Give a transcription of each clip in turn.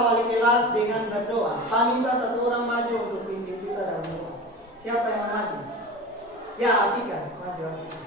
wali kelas dengan berdoa. Minta satu orang maju untuk pimpin kita dalam doa. Siapa yang mau maju? Ya, Afika, maju Afika.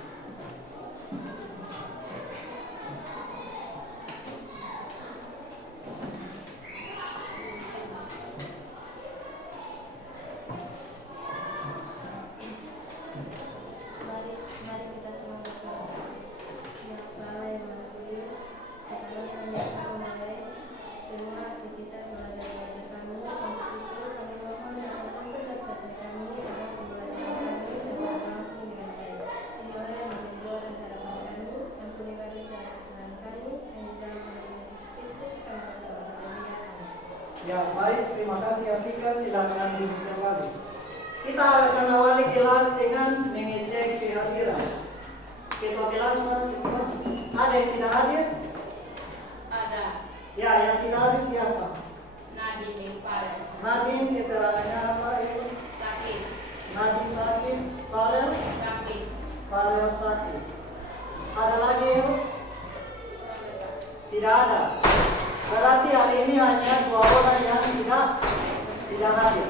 Ya, baik, terima kasih Afika, silakan duduk kembali. Kita akan awali kelas dengan mengecek kehadiran. Ketua kelas mana ketua? Ada yang tidak hadir? Ada. Ya, yang tidak hadir siapa? Nadine Farel. Nadine, keterangannya apa itu? Sakit. Nadine sakit, Farel? Sakit. Farel sakit. Ada lagi yuk? Tidak ada. Berarti hari ini hanya 2 orang yang tidak hadir.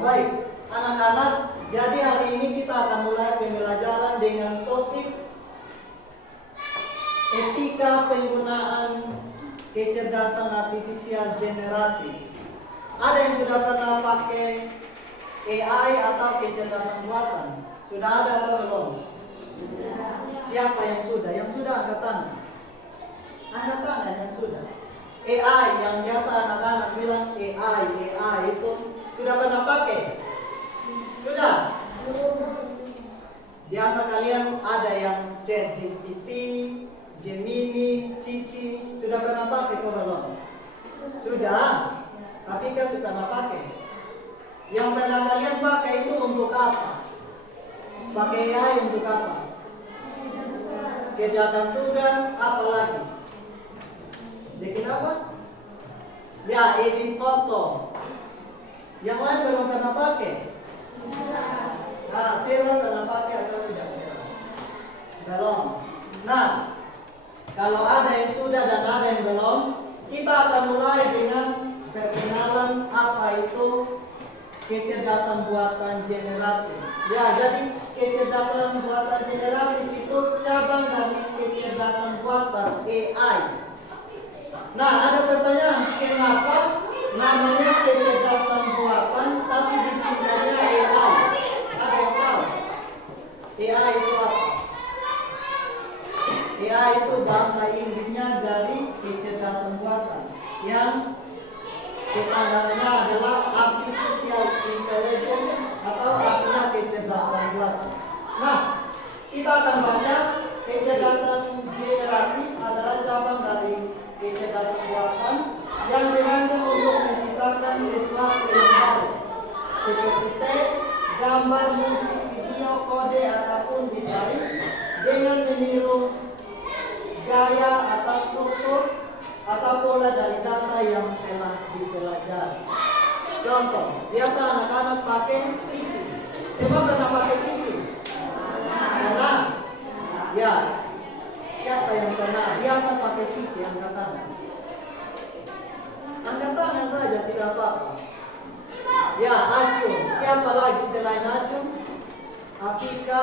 Baik, anak-anak, jadi hari ini kita akan mulai pembelajaran dengan topik etika penggunaan kecerdasan artifisial generatif. Ada yang sudah pernah pakai AI atau kecerdasan buatan? Sudah ada atau belum? Siapa yang sudah? Yang sudah angkat tangan. Angkat tangan yang sudah. AI yang biasa anak-anak bilang AI itu sudah pernah pakai? Sudah? Biasa kalian ada yang ChatGPT, Gemini, Cici, sudah pernah pakai kok belum? Sudah? Tapi kan sudah pernah pakai. Yang pernah kalian pakai itu untuk apa? Pakai AI untuk apa? Kerjakan tugas, apa lagi? Bikin apa? Ya, edit foto. Yang lain belum pernah pakai? Nah, film pernah pakai atau tidak? Belum. Nah, kalau ada yang sudah dan ada yang belum, kita akan mulai dengan perkenalan apa itu kecerdasan buatan generatif. Ya, jadi kecerdasan buatan generatif itu cabang dari kecerdasan buatan AI. Nah, ada pertanyaan, kenapa namanya kecerdasan buatan tapi disingkatnya AI? Ada yang tahu? AI itu apa? AI itu bahasa Inggrisnya dari kecerdasan buatan yang kepanjangannya adalah artificial intelligence atau artinya kecerdasan buatan. Nah, kita akan baca kecerdasan generatif adalah cabang dari kecerdasan buatan yang dirancang untuk menciptakan sesuatu yang baru seperti teks, gambar, musik, video, kode ataupun desain dengan meniru gaya atau struktur atau pola dari data yang telah dipelajari. Contoh, biasa anak-anak pakai cici. Semua pernah pakai cici? Pernah? Ya. Siapa yang pernah biasa pakai cici? Angkat tangan. Angkat tangan saja, tidak apa-apa. Ya, Acung. Siapa lagi selain Acung? Afika.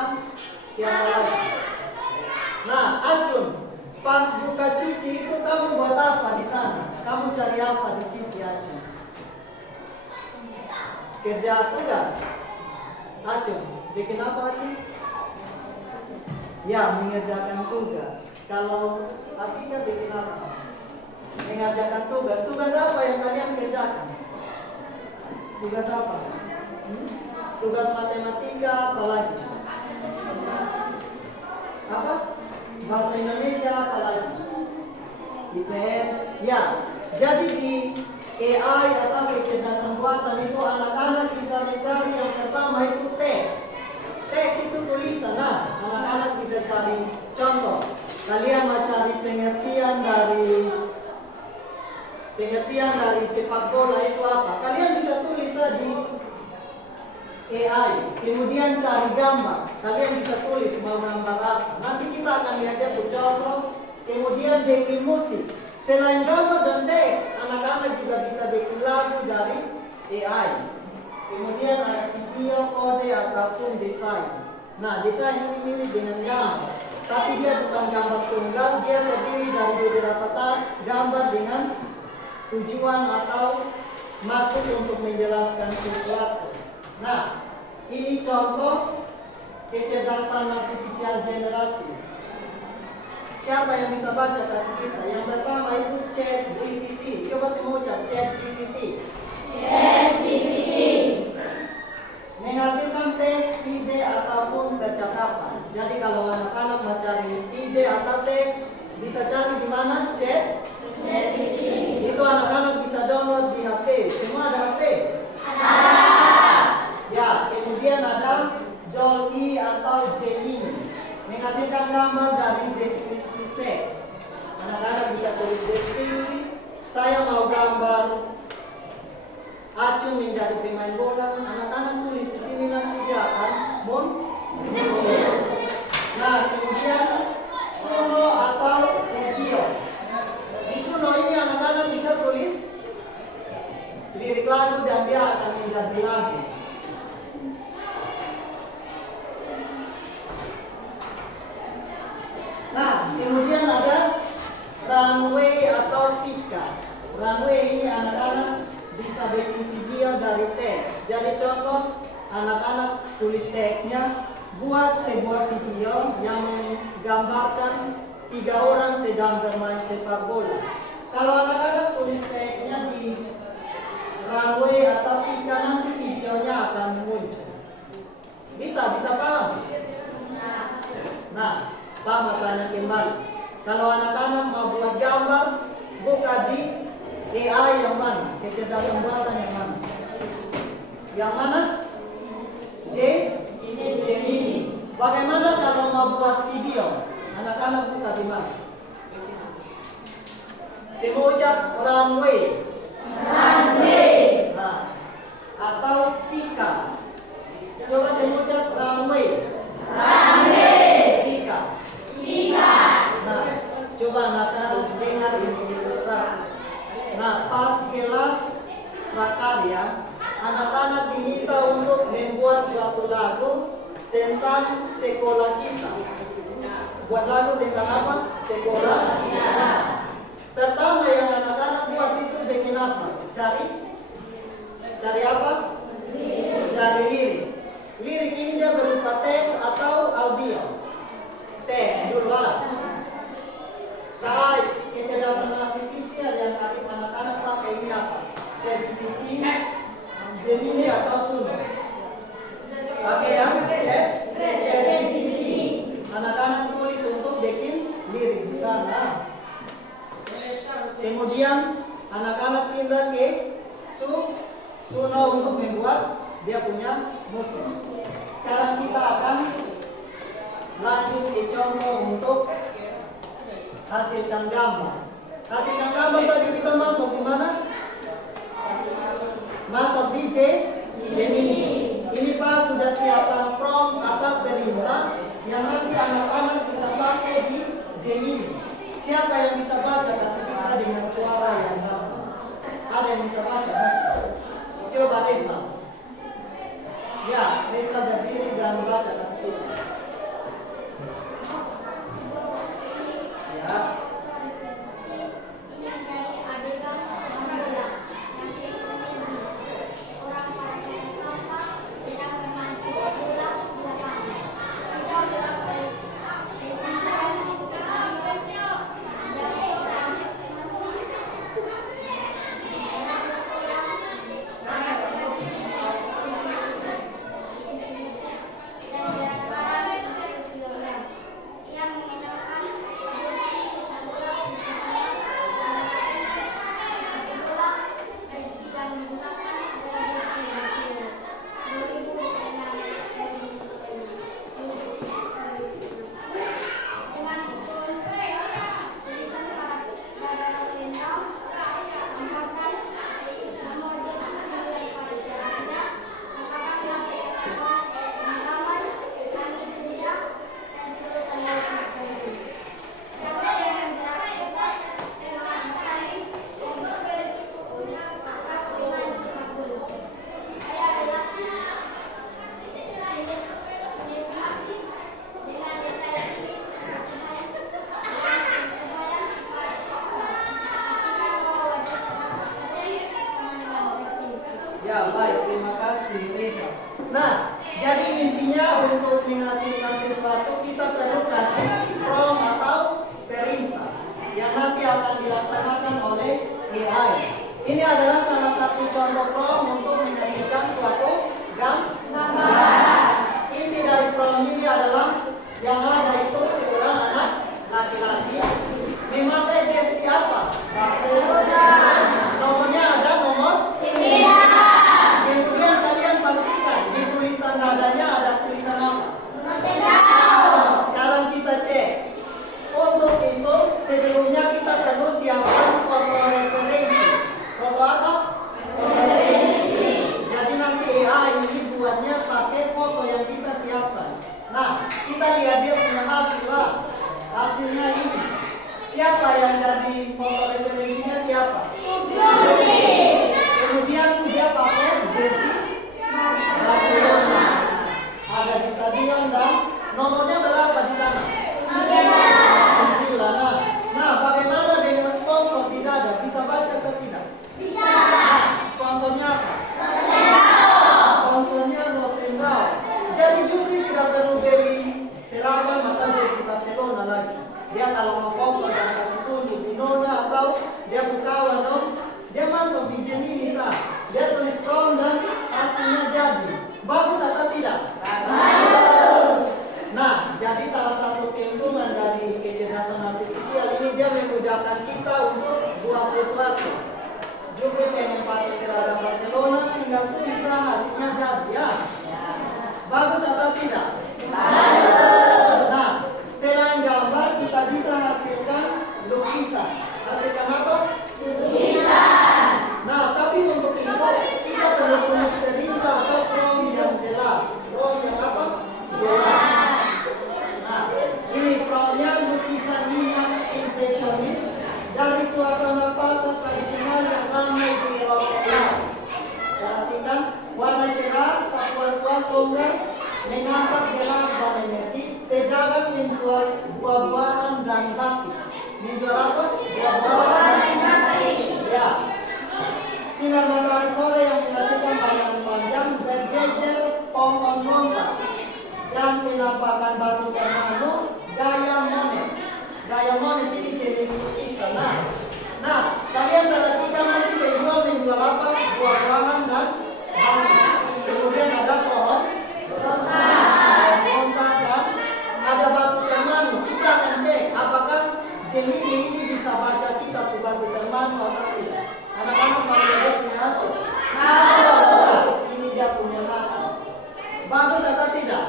Siapa lagi? Nah, Acung, pas buka cici itu kamu buat apa di sana? Kamu cari apa di cici, Acung? Kerja tugas. Acung, bikin apa, Acung? Ya, mengerjakan tugas. Kalau Afika bikin apa? Mengerjakan tugas. Tugas apa yang kalian kerjakan? Tugas apa? Tugas matematika apa lagi? Apa? Bahasa Indonesia apa lagi? IPS. Ya, jadi di AI atau kecerdasan buatan itu anak-anak bisa mencari yang pertama itu teks. Teks itu tulisan. Nah, anak-anak bisa cari contoh. Kalian mau cari pengertian dari sepak bola itu apa? Kalian bisa tulis di AI. Kemudian cari gambar. Kalian bisa tulis mau gambar apa. Nanti kita akan lihat contoh. Kemudian bikin musik. Selain gambar dan AI. Kemudian ada video, kode, ataupun desain. Nah, desain ini mirip dengan gambar, tapi dia bukan gambar tunggal, dia terdiri dari beberapa gambar dengan tujuan atau maksud untuk menjelaskan sesuatu. Nah, ini contoh kecerdasan artifisial generatif. Siapa yang bisa baca kasih kita? Yang pertama itu ChatGPT. Coba semua ucap ChatGPT. ChatGPT. Menghasilkan teks, ide, ataupun percakapan. Jadi kalau anak-anak mau cari ide atau teks, bisa cari di mana? ChatGPT. Itu anak-anak bisa download di HP. Semua ada HP? Ada. Ya, kemudian ada DALL-E atau Gemini. Menghasilkan gambar dari deskripsi teks. Anak-anak bisa tulis deskripsi. Saya mau gambar Acung menjadi pemain bola. Anak-anak tulis di sini nanti dia akan muncul. Nah, kemudian Suno atau Ukiyo. Di Suno ini anak-anak bisa tulis lirik lagu dan dia akan menjadi lagu. Nah, kemudian ada Runway atau Pika. Runway ini anak-anak bisa bikin video dari teks. Jadi contoh, anak-anak tulis teksnya, buat sebuah video yang menggambarkan 3 orang sedang bermain sepak bola. Kalau anak-anak tulis teksnya di Runway atau Pika, nanti videonya akan muncul. Bisa paham? Nah, Pak tanya kembali. Kalau anak-anak mau buat gambar, buka di AI yang mana? Kecerdasan buatan yang mana? Yang mana? Gemini. Bagaimana kalau mau buat video? Anak-anak buka di mana? Semua ucap Runway. Runway. Nah, atau Pika. Coba semua ucap Runway. Runway. Pika. Pika. Nah, coba anak-anak dengar ini ilustrasi. Nah, pas kelas prakarya, anak-anak diminta untuk membuat suatu lagu tentang sekolah kita. Buat lagu tentang apa? Sekolah. Pertama yang anak-anak buat itu bikin apa? Cari apa? Cari lirik. Lirik ini dia berupa teks atau audio? Teks dulu lah. Kecerdasan artifisial yang anak-anak pakai ini apa? ChatGPT, Gemini atau Suno? Pakai yang ChatGPT. Anak-anak tulis untuk bikin lirik di sana. Kemudian anak-anak pindah ke Suno untuk membuat dia punya musik. Sekarang kita akan lanjut ke contoh untuk hasilkan gambar. Hasilkan gambar tadi kita masuk di mana? Masuk di Gemini. Ini Pak sudah siapkan prompt atau perintah yang nanti anak-anak bisa pakai di Gemini. Siapa yang bisa baca kasih kita dengan suara yang gampang? Ada yang bisa baca? Coba Reza. Ya, Reza berdiri dan baca kasih kita. Ya. Ya, baik. Terima kasih, Reza. Nah, jadi intinya untuk menghasilkan sesuatu kita perlu kasih prompt atau perintah yang nanti akan dilaksanakan oleh AI. Ini adalah salah satu contoh prompt untuk menghasilkan suatu gambar. Inti dari prompt ini adalah yang ada itu seorang anak laki-laki memakai jersey apa? Barcelona. Nomornya ada nomor 9. Kemudian kalian pastikan di tulisan nadanya ada tulisan apa? Sekarang kita cek. Untuk itu sebelumnya kita perlu siapkan foto referensi. Foto apa? Foto referensi. Jadi nanti AI ini buatnya pakai foto yang kita siapkan. Nah, kita lihat dia punya hasil lah. Hasilnya ini. Siapa yang jadi foto referensinya siapa? Kemudian dia pakai jersey Barcelona. Ada di stadion dan nomornya berapa di sana? 9. Nah, bagaimana dengan sponsor tidak ada? Bisa baca atau tidak? Bisa. Sponsornya apa? Sponsornya Rotendao. Jadi Jupri tidak perlu beli seragam atau jersey Barcelona lagi. Dia kalau mau foto dan kasih tunjuk di Nona atau dia buka warung, dia masuk di Gemini sah. Dia tulis prompt dan hasilnya jadi. Bagus atau tidak? Bagus. Nah, jadi salah satu keuntungan dari kecerdasan artifisial ini dia memudahkan kita untuk buat sesuatu. Jupri pengen pakai seragam Barcelona, tinggal tulis hasilnya jadi ya. Bagus atau tidak? Bagus. Nah, selain gambar kita bisa hasilkan lukisan. Hasilkan apa? Lukisan. Nah, tapi untuk itu kita perlu tulis perintah atau prompt yang jelas. Prompt yang apa? Jelas. Nah, ini promptnya lukisan minyak impresionis dari suasana pasar tradisional yang ramai di Rotterdam. Perhatikan, warna cerah, sapuan kuas longgar, mengangkat gelas dan energi, pedagang menjual buah-buahan dan batik. Menjual apa? Buah-buahan dan batik. Ya. Sinar matahari sore yang menghasilkan bayangan panjang berjejer pohon lontar dan penampakan batu Termano gaya Monet. Gaya Monet ini jenis lukisan. Nah, kalian perhatikan nanti menjual apa? Buah-buahan dan batik. Kemudian ada pohon lontar dan ada batu Termano. Kita akan cek apakah Gemini ini bisa baca kita batu Termano atau tidak. Anak-anak mau dia punya hasil? Ini dia punya hasil. Bagus atau tidak?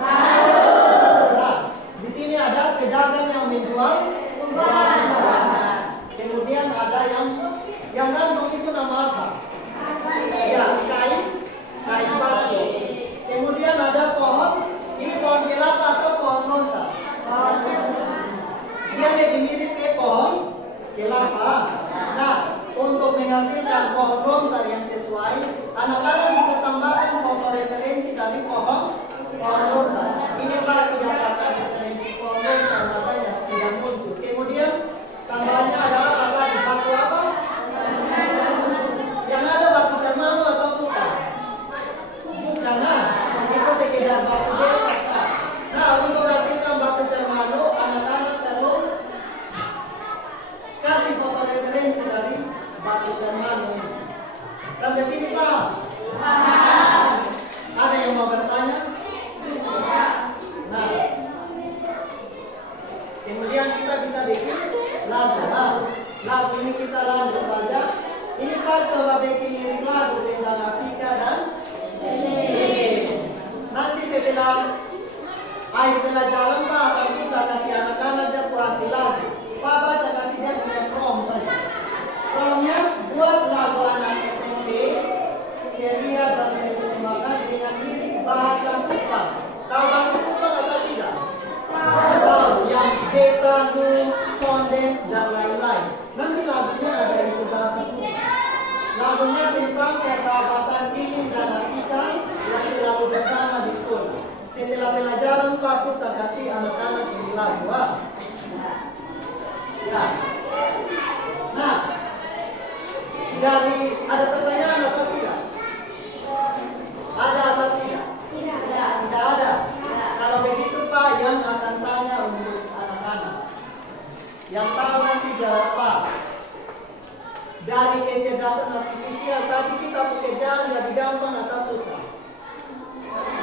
Bagus. Nah, di sini ada pedagang yang menjual buah-buahan. Kemudian ada yang gantung itu nama apa? Ya, kain batu. Kemudian ada pohon. Ini pohon kelapa atau pohon lontar? Dia lebih mirip ke pohon kelapa. Nah, untuk menghasilkan pohon lontar yang sesuai, anak-anak bisa tambahkan foto referensi dari pohon lontar. Ini Pak tidak pakai referensi pohon lontar, makanya tidak muncul. Kemudian tambahnya ada apa tadi? Batu apa? Yang ada batu Termano atau bukan? Bukan, nah. Itu sekedar batu desa. Nah, untuk hasilkan batu Termano, anak-anak perlu kasih foto referensi dari batu Termano ini. Sampai sini Pak? Ada yang mau bertanya? Nah, kemudian kita bisa bikin lagu. Nah, lagu ini kita lanjut saja. Ini Pak coba bikin lirik lagu tentang Afrika dan nanti setelah akhir pelajaran Pak akan kita kasih anak-anak dia hasil lagu. Pak baca kasih dia punya prompt saja. Promptnya buat lagu anak SMP ceria dan semangat dengan lirik bahasa Kupang. Tahu bahasa Kupang atau tidak? Tahu. Yang beta, nu, sonden dan lain-lain. Nanti lagunya ada itu bahasa Kupang. Lagunya tentang persahabatan ini dan Afrika yang selalu bersama di sekolah. Setelah pelajaran Pak kita kasih anak-anak ini lagu. Ya. Nah, dari ada pertanyaan atau tidak? dari kecerdasan artifisial, tapi kita pekerjaan jadi gampang atau susah?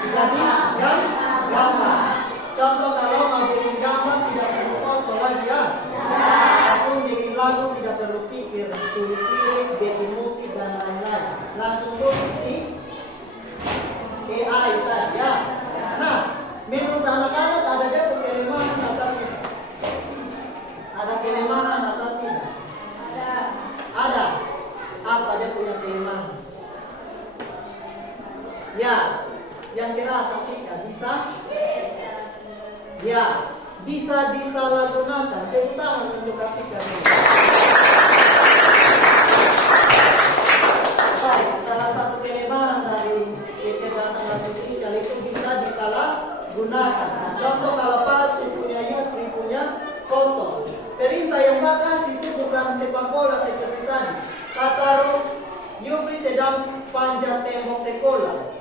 Jadi gampang. Contoh kalau mau bikin gambar tidak perlu foto lagi ya. Ataupun bikin lagu tidak perlu pikir, tulis lirik, bikin musik dan lain-lain. Langsung tulis di AI tadi ya. Nah, menurut anak-anak ada dia kelemahan atau tidak? Ada kelemahan atau tidak? Ada. Apa dia punya kelemahan? Ya, yang dirasa kita bisa? Ya, bisa disalahgunakan. Tepuk tangan untuk Afika. Baik, salah satu kelemahan dari kecerdasan artifisial itu bisa disalahgunakan. Contoh kalau palsu punya Yufri punya foto. Perintah yang Pak kasih itu bukan sepak bola seperti tadi. Pak taruh Yufri sedang panjat tembok sekolah.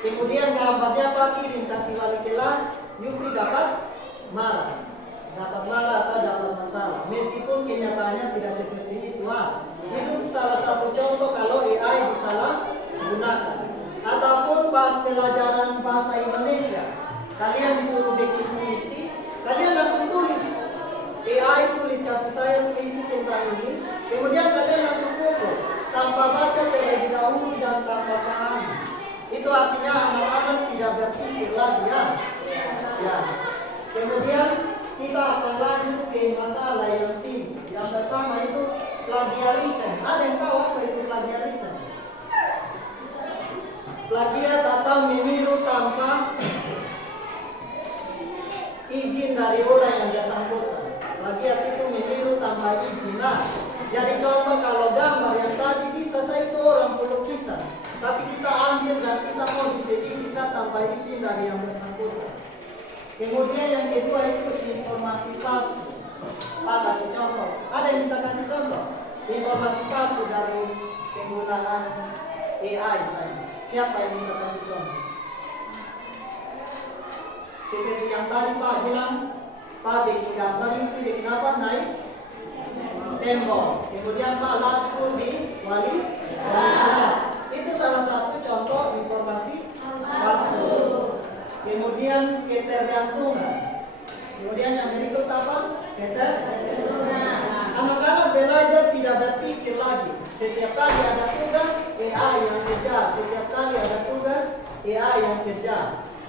Kemudian gambarnya Pak kirim kasih wali kelas, Yufri dapat marah atau dapat masalah. Meskipun kenyataannya tidak seperti itu. Itu salah satu contoh kalau AI disalahgunakan. Ataupun pas pelajaran bahasa Indonesia, kalian disuruh bikin puisi, kalian langsung tulis. AI tulis kasih saya puisi tentang ini, kemudian kalian langsung pukul tanpa baca terlebih dahulu dan tanpa paham. Itu artinya anak-anak tidak berpikir lagi ya. Kemudian kita akan lanjut ke masalah yang tinggi. Yang pertama itu plagiarisme. Ada yang tahu apa itu plagiarisme? Plagiat atau meniru tanpa izin dari orang yang bersangkutan. Plagiat itu meniru tanpa izin. Nah, jadi contoh kalau gambar yang tadi bisa saya itu orang pelukisan, tapi kita ambil dan kita modif sedikit tanpa izin dari yang bersangkutan. Kemudian yang kedua itu informasi palsu. Pak kasih contoh. Ada yang bisa kasih contoh? Informasi palsu dari penggunaan AI tadi. Siapa yang bisa kasih contoh? Seperti yang tadi Pak bilang, Pak bikin gambar itu bikin apa? Naik tembok. Kemudian Pak laku di wali kelas. Itu salah satu contoh informasi palsu. Kemudian ketergantungan. Kemudian yang berikut apa? Ketergantungan. Anak-anak belajar tidak berpikir lagi. Setiap kali ada tugas, AI yang kerja. Setiap kali ada tugas, AI yang kerja.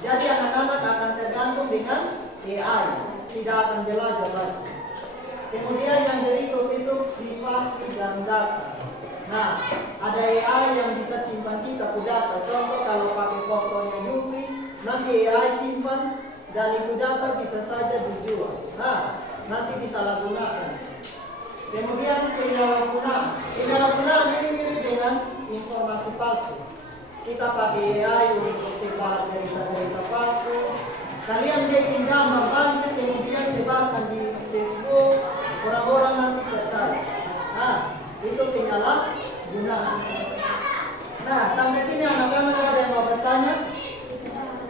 Jadi anak-anak akan tergantung dengan AI. Tidak akan belajar lagi. Kemudian yang berikut itu privasi dan data. Nah, ada AI yang bisa simpan kita ke data. Contoh kalau pakai fotonya Yufri, nanti AI simpan dan itu data bisa saja dijual. Nah, nanti disalahgunakan. Kemudian penyalahgunaan. Penyalahgunaan ini mirip dengan informasi palsu. Kita pakai AI untuk sebar berita-berita palsu. Kalian bikin gambar palsu kemudian sebarkan di Facebook, orang-orang nanti percaya. Nah, itu penyalahgunaan. Nah, sampai sini anak-anak ada yang mau bertanya?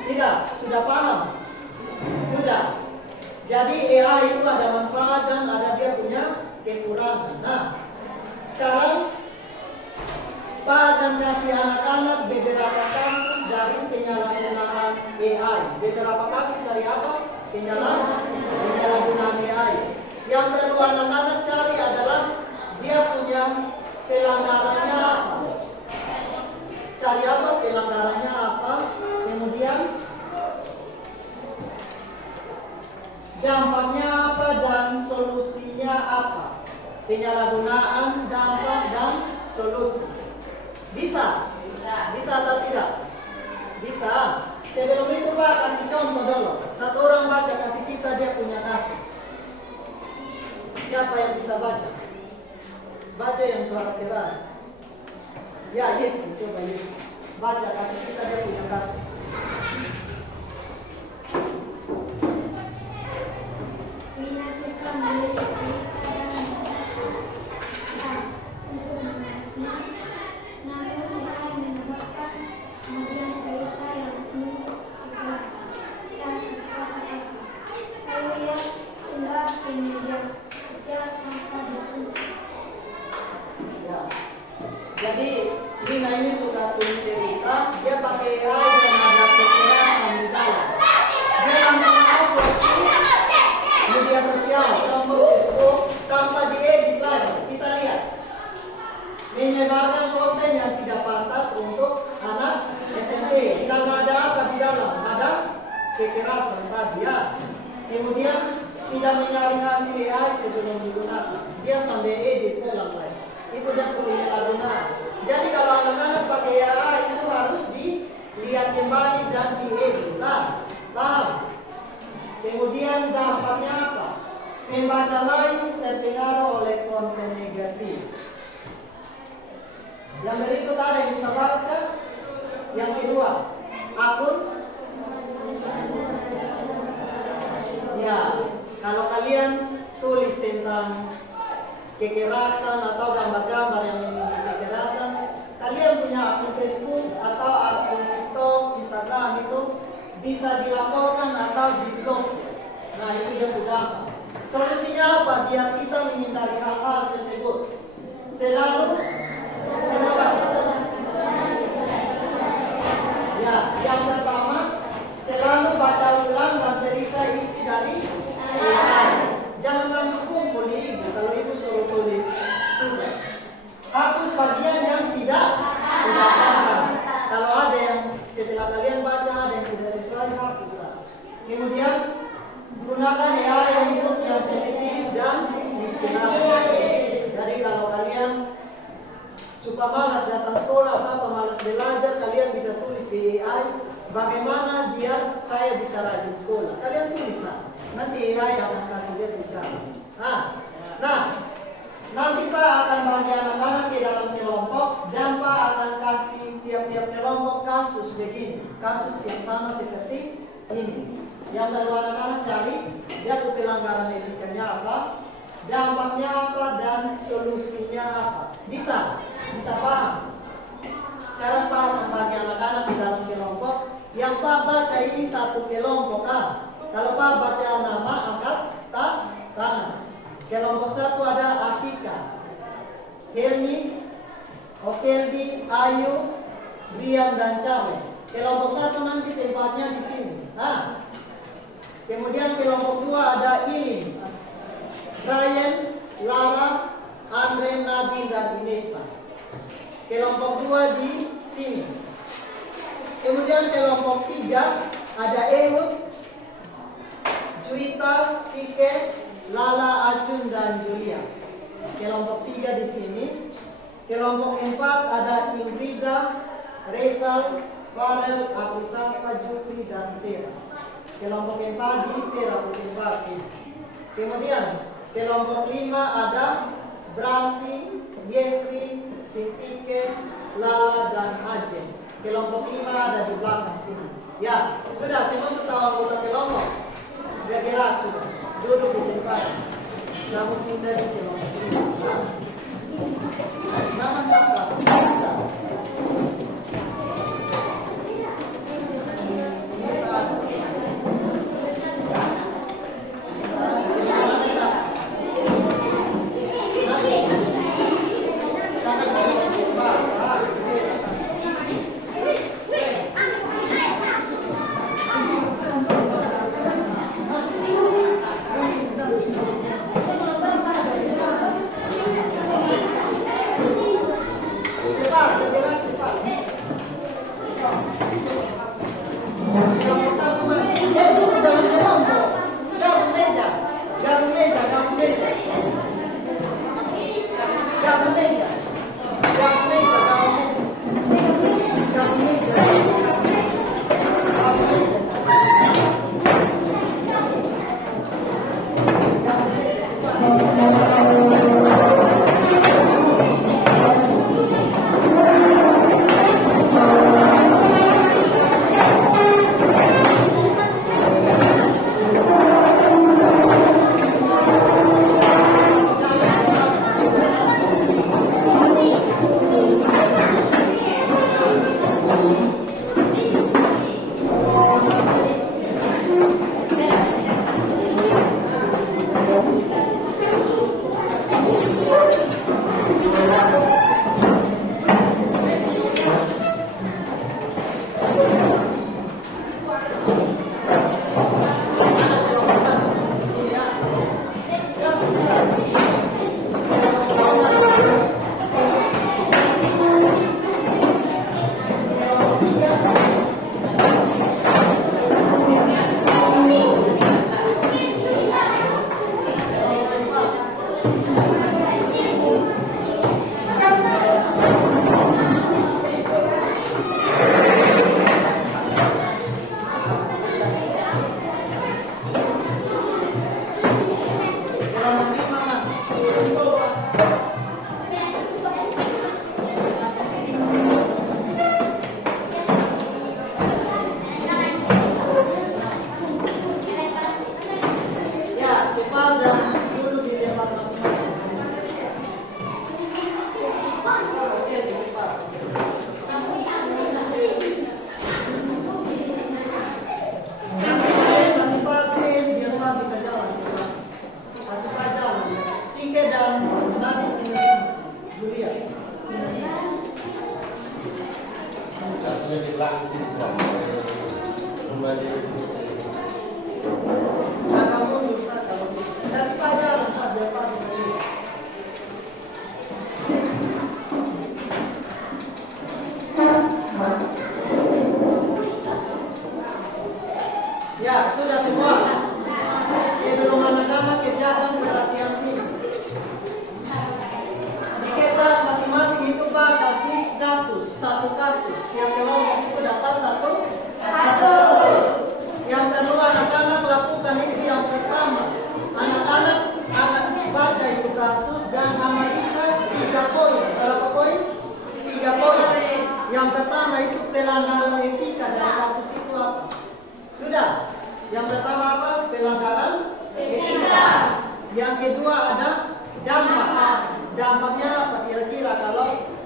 Tidak? Sudah paham? Sudah. Jadi AI itu ada manfaat dan ada dia punya kekurangan. Nah, sekarang Pak akan kasih anak-anak beberapa kasus dari penyalahgunaan AI. Beberapa kasus dari apa? Penyalahgunaan AI. Yang perlu anak-anak cari adalah dia punya pelanggarannya apa. Cari apa pelanggarannya apa. Kemudian dampaknya apa dan solusinya apa. Penyalahgunaan, dampak, dan solusi. Bisa? Bisa atau tidak? Bisa. Sebelum itu Pak kasih contoh dulu. Satu orang baca kasih kita dia punya kasus. Siapa yang bisa baca? Baca yang suara keras. Ya, yes, coba yes. Baca kasih kita dia punya kasus. Mina suka menulis cerita dan untuk menulisnya, namun AI menambahkan kemudian cerita yang penuh kekerasan dan kata kasar. Lalu ia unggah ke media sosial tanpa disentuh. Ya, kita. Jadi Rina ini suka tulis cerita, dia pakai AI dan ada kekerasan di dalam. Dia langsung upload di media sosial, contoh Facebook, tanpa diedit lagi. Kita lihat, menyebarkan konten yang tidak pantas untuk anak SMP. Dan ada apa di dalam? Ada kekerasan tadi ya. Kemudian tidak menyaring hasil AI sebelum digunakan. Dia sampai edit ulang lagi. Itu dia penyalahgunaan. Jadi kalau anak-anak pakai AI itu harus dilihat kembali dan diedit. Nah, paham? Kemudian dampaknya apa? Pembaca lain terpengaruh oleh konten negatif. Yang berikut ada yang bisa baca. Yang kedua, akun. Ya, kalau kalian tulis tentang kekerasan atau gambar-gambar yang mengandung kekerasan, kalian punya akun Facebook atau akun TikTok, Instagram itu bisa dilaporkan atau di-blok. Nah, itu dia sudah. Solusinya apa? Biar kita menghindari hal-hal tersebut. Selalu semoga. Ya, yang pertama, selalu baca ulang dan periksa isi dari AI. Jangan langsung kumpul di ibu. Kalau ibu suruh tulis, sudah. Hapus bagian yang tidak paham. Kalau ada yang setelah kalian baca ada yang tidak sesuai, hapus. Kemudian gunakan AI untuk yang positif dan inspiratif. Jadi kalau kalian suka malas datang sekolah atau pemalas belajar, kalian bisa tulis di AI bagaimana biar saya bisa rajin sekolah. Kalian tulis nanti AI akan kasih dia bicara. Nah, nanti Pak akan bagi anak-anak di dalam kelompok dan Pak akan kasih tiap-tiap kelompok kasus begini, kasus yang sama seperti ini. Yang baru anak-anak cari, dia pelanggaran etikanya apa, dampaknya apa, dan solusinya apa. Bisa paham. Sekarang Pak akan bagi anak-anak di dalam kelompok. Yang Pak baca ini satu kelompok Kalau Pak baca nama, angkat tangan. Kelompok satu ada Afika, Helmi, Okeldi, Ayu, Brian, dan Charles. Kelompok satu nanti tempatnya di sini. Kemudian kelompok dua ada Ilin, Brian, Lara, Andre, Nadine, dan Inesta. Kelompok dua di sini. Kemudian kelompok tiga ada Ehud, Juwita, Pike, Lala, Acun, dan Julia. Kelompok tiga di sini. Kelompok empat ada Ingrida, Resal, Farel, Aprisafa, Jufri, dan Vera. Kelompok empat di Vera Putisasi. Kemudian kelompok lima ada Bramsi, Yesri, Sintike, Lala, dan Ajeng. Kelompok lima ada di belakang sini. Ya, sudah semua tahu anggota kelompok. Bergerak sudah. Duduk di tempat. Kamu pindah di kelompok lima. Nama siapa? Bisa. Agak mundur Ustaz, kalau kasih pelajaran Ustaz, biar Pak bisa lihat. Ya, sudah semua. Sebelum anak-anak kerjakan perhatian sini. Di kertas masing-masing itu Pak kasih kasus, satu kasus. Yang kelompok itu dapat satu kasus. Yang kedua anak-anak lakukan itu yang pertama. Anak-anak baca itu kasus dan analisa 3 poin. Berapa poin? 3 poin. Yang pertama itu pelanggaran etika dari kasus itu apa? Sudah. Yang pertama apa? Pelanggaran etika. Yang kedua ada dampak. Dampaknya apa kira-kira kalau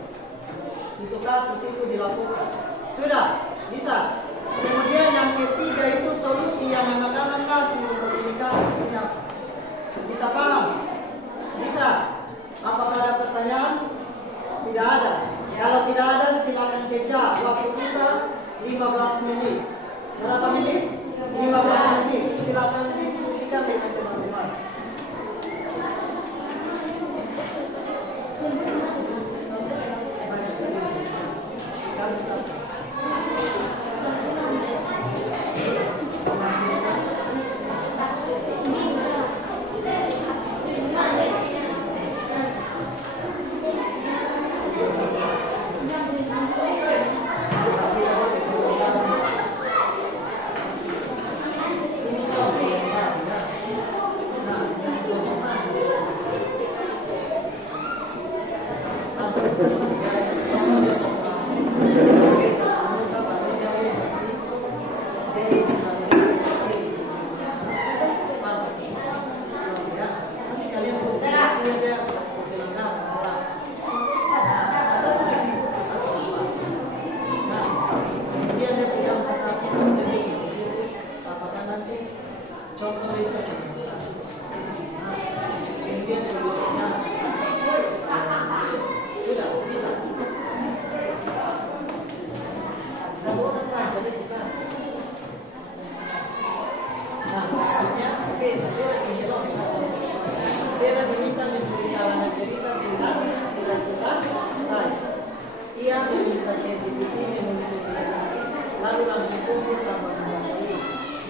itu kasus itu dilakukan? Sudah? Bisa? Kemudian yang ketiga itu solusi yang anak-anak kasih untuk ini kasus ini apa? Bisa paham? Bisa? Apakah ada pertanyaan? Tidak ada. Kalau tidak ada silakan kerja. Waktu kita 15 menit. Berapa menit? 15 menit. Silakan diskusikan dengan teman-teman.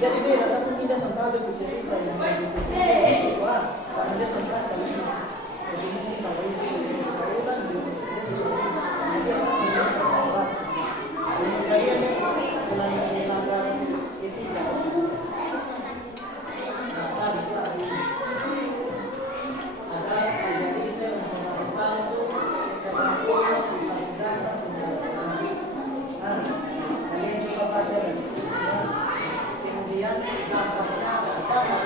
Jadi dia rasa tidak sampai ada bercerita yang begitu. Wah, dia sampai kalau ini kalau itu urusan dia kemudian dia selain melanggar etika. Ada analisis informasi palsu, kalian coba baca kemudian dampaknya ada pada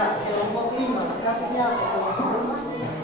Ya, kelompok 5, kasihnya apa kelompok 5?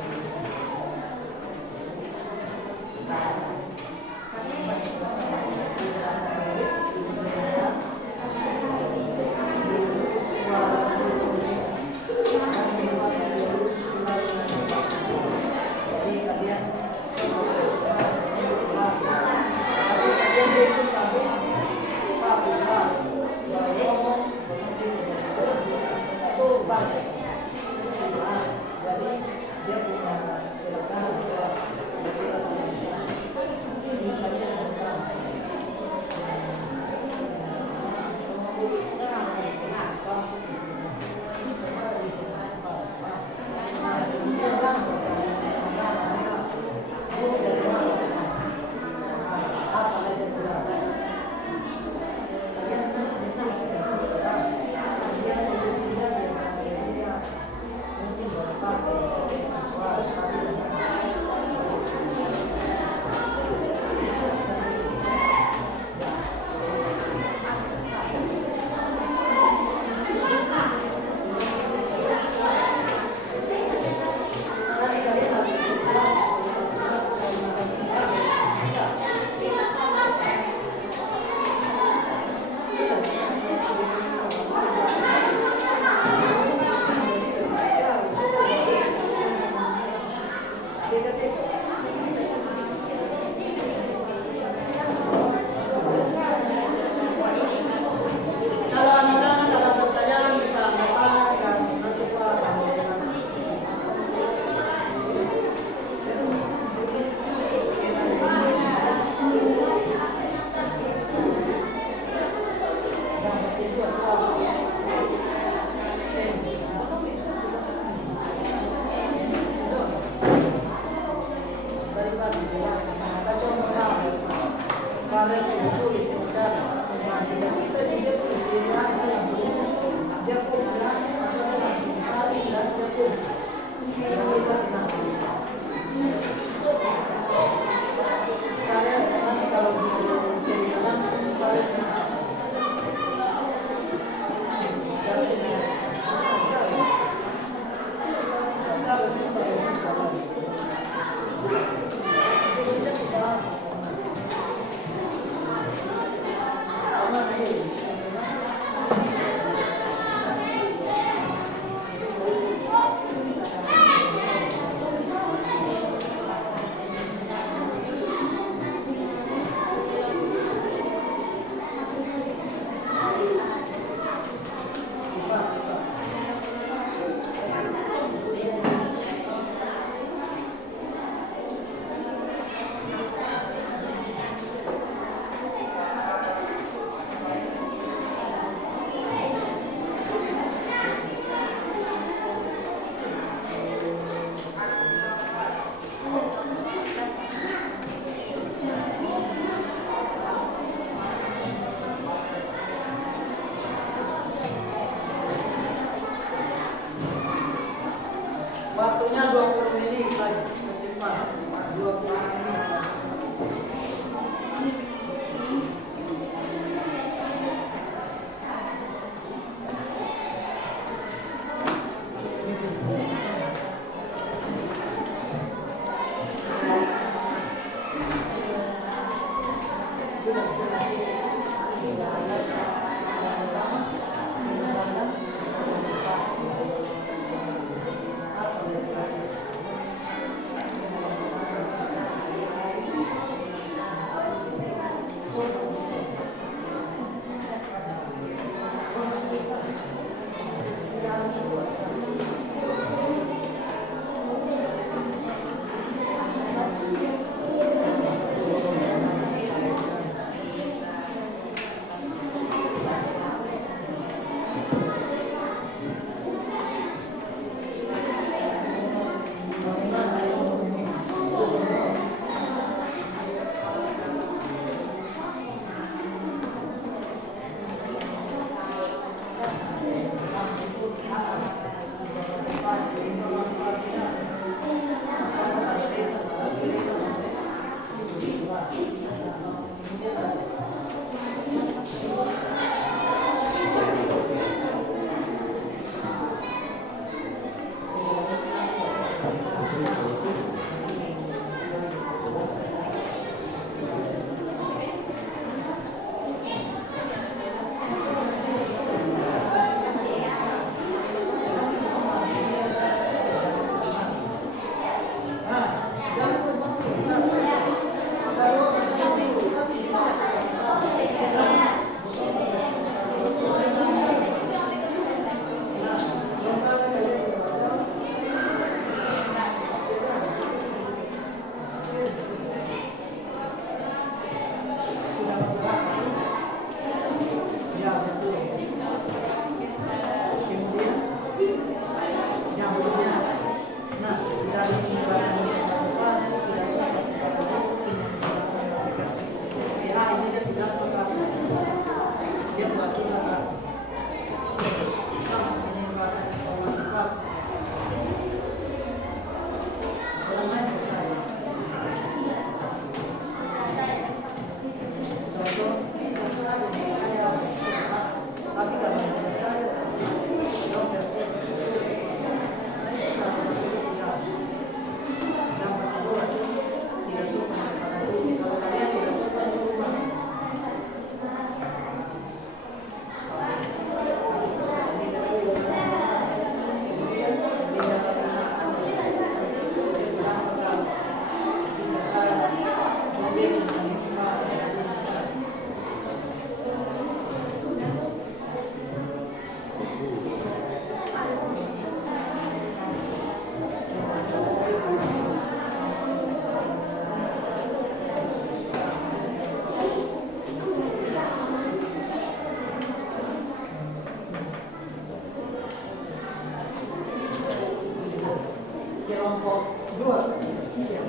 kelompok 2. Iya.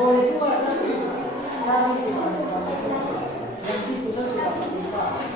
Boleh 2 tapi kami sih yang situ kan sudah berlimpah.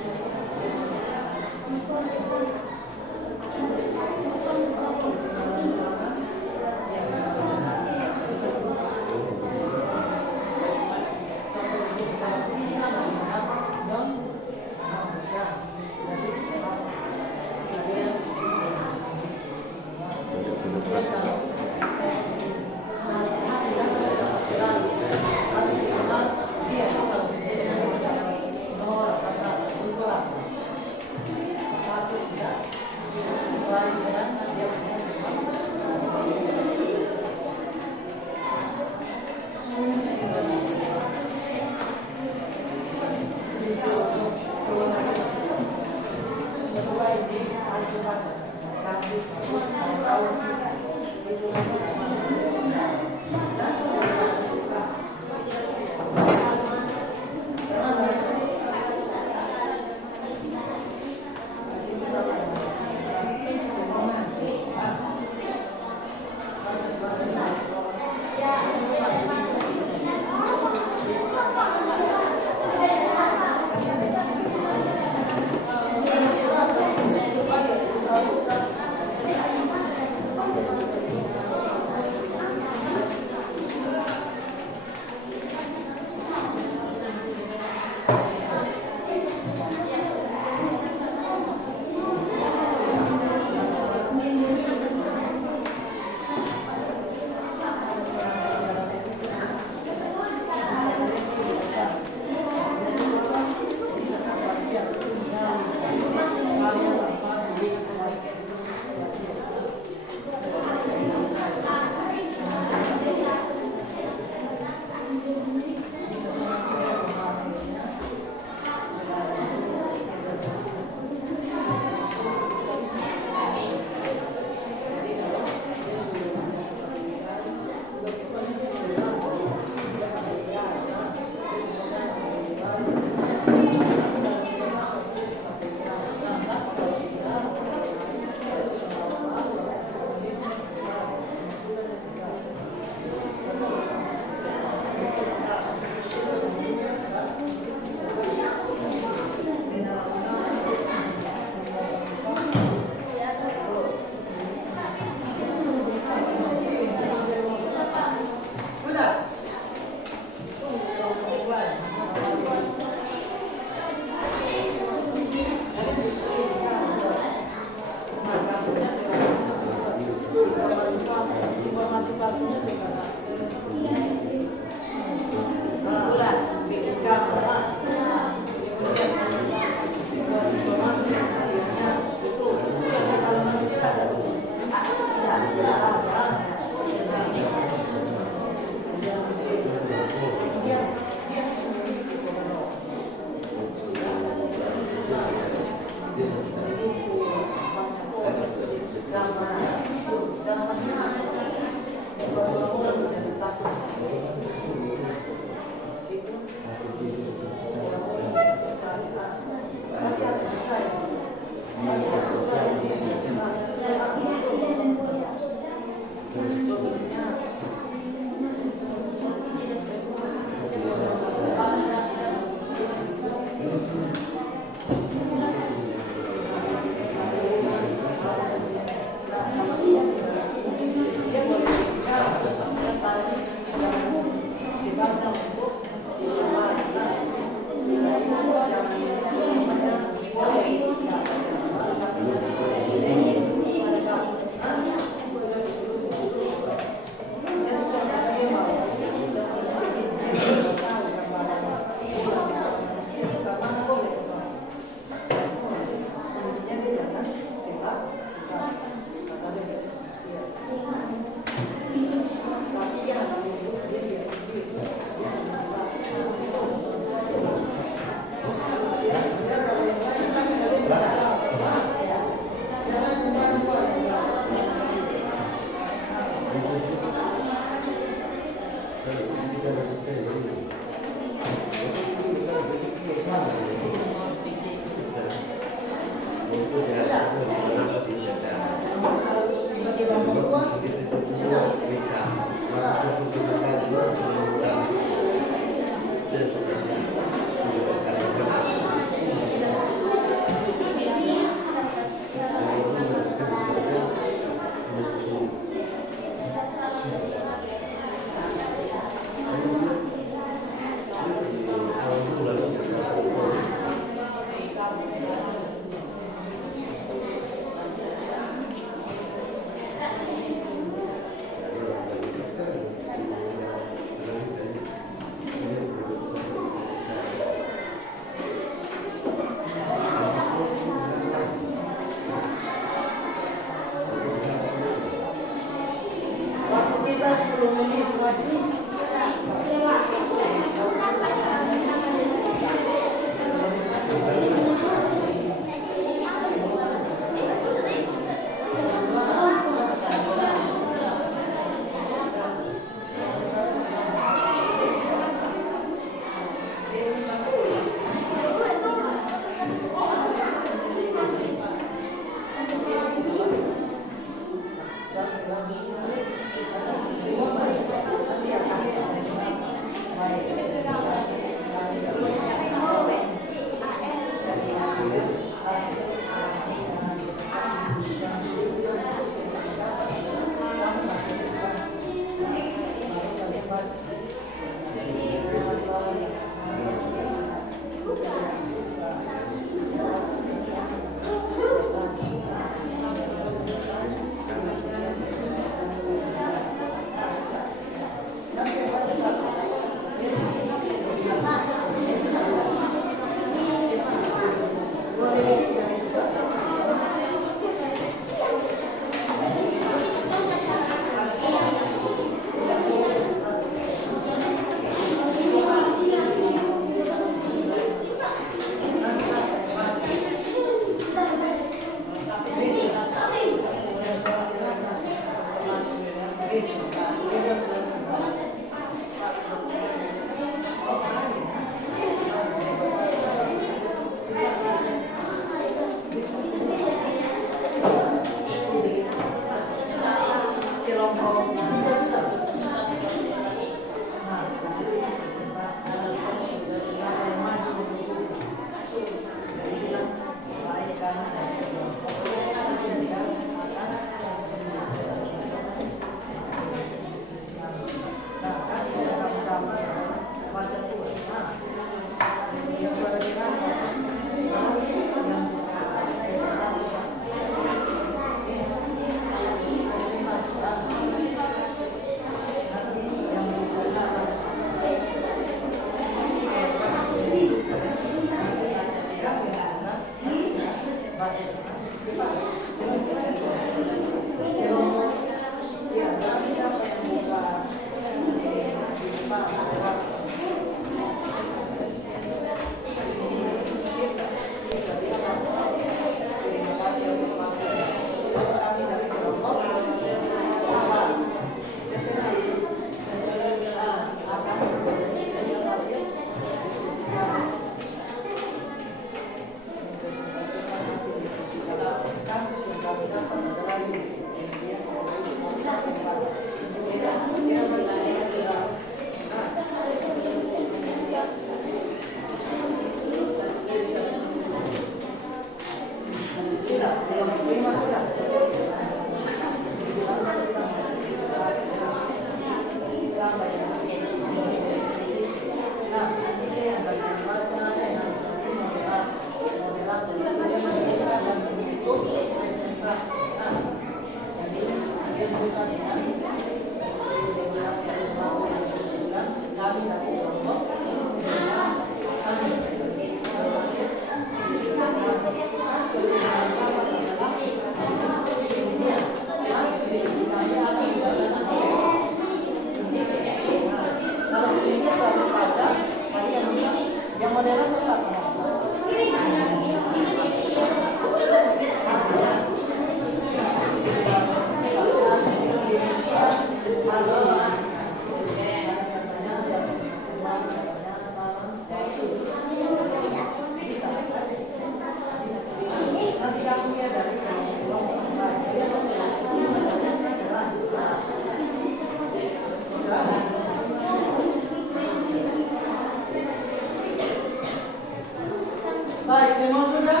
semua sudah?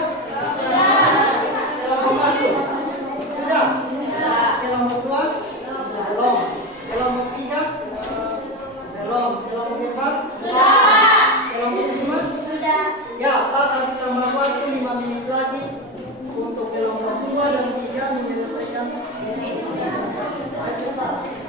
Kelompok satu? Sudah? Kelompok dua? Belum. Kelompok tiga? Belum. Kelompok empat? Kelompok lima? Ya, Pak kasih tambah waktu 5 menit lagi untuk kelompok 2 dan 3 menyelesaikan diskusi. Ayo Pak.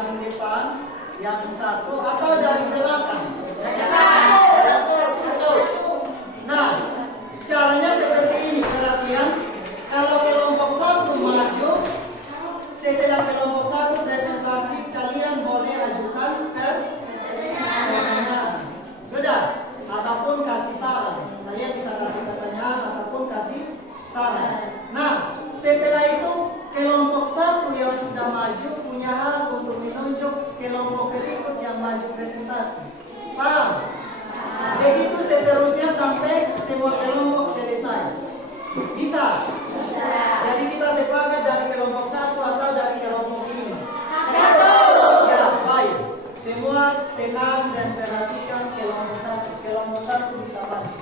paling depan yang satu atau dari belakang? Nah, caranya seperti ini perhatian. Kalau kelompok satu maju, setelah kelompok satu presentasi, kalian boleh ajukan pertanyaan. Sudah? Ataupun kasih saran. Kalian bisa kasih pertanyaan ataupun kasih saran. Nah, setelah itu kelompok satu yang sudah maju punya hak untuk menunjuk kelompok berikut yang maju presentasi. Paham? Begitu seterusnya sampai semua kelompok selesai. Bisa? Jadi kita sepakat dari kelompok satu atau dari kelompok 5? Ya, baik. Semua tenang dan perhatikan kelompok satu. Kelompok satu bisa maju.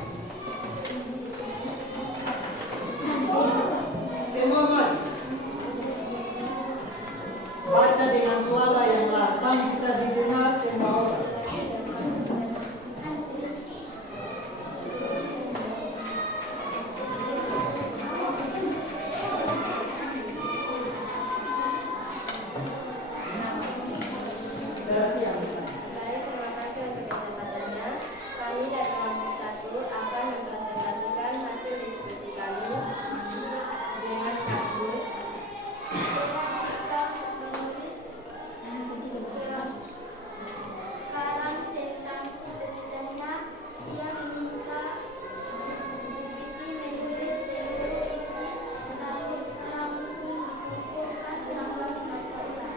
Semua maju. Baca dengan suara yang lantang bisa didengar semua orang. Baik, terima kasih untuk kesempatannya. Kami dari kelompok 1 akan mempresentasikan hasil diskusi kami dengan kasus Sekarang tentang cita-citanya, dia meminta GPT menulis seluruh isi lalu langsung dikumpulkan tanpa membaca ulang.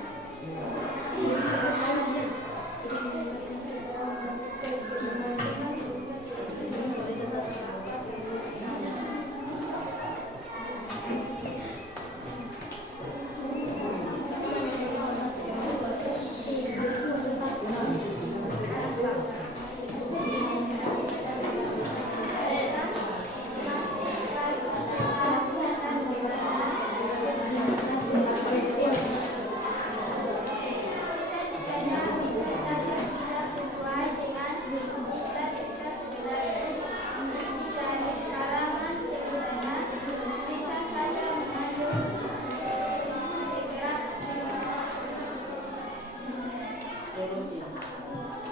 Solusi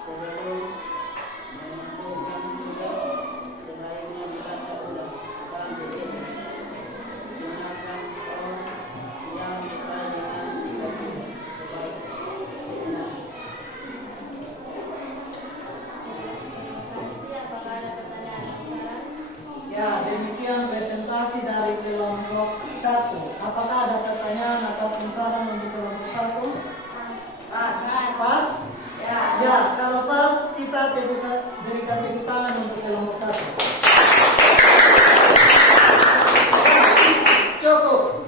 sebelum menentukan tugas sebaiknya dibaca ulang dan dirilis. Gunakan form yang sesuai dengan cita-cita sebaiknya. kasih. Apakah ada pertanyaan atau saran? Ya, demikian presentasi dari kelompok 1. Apakah ada pertanyaan ataupun saran untuk kelompok 1? Pas? Ya, kalau pas kita berikan tepuk tangan untuk kelompok 1. Cukup.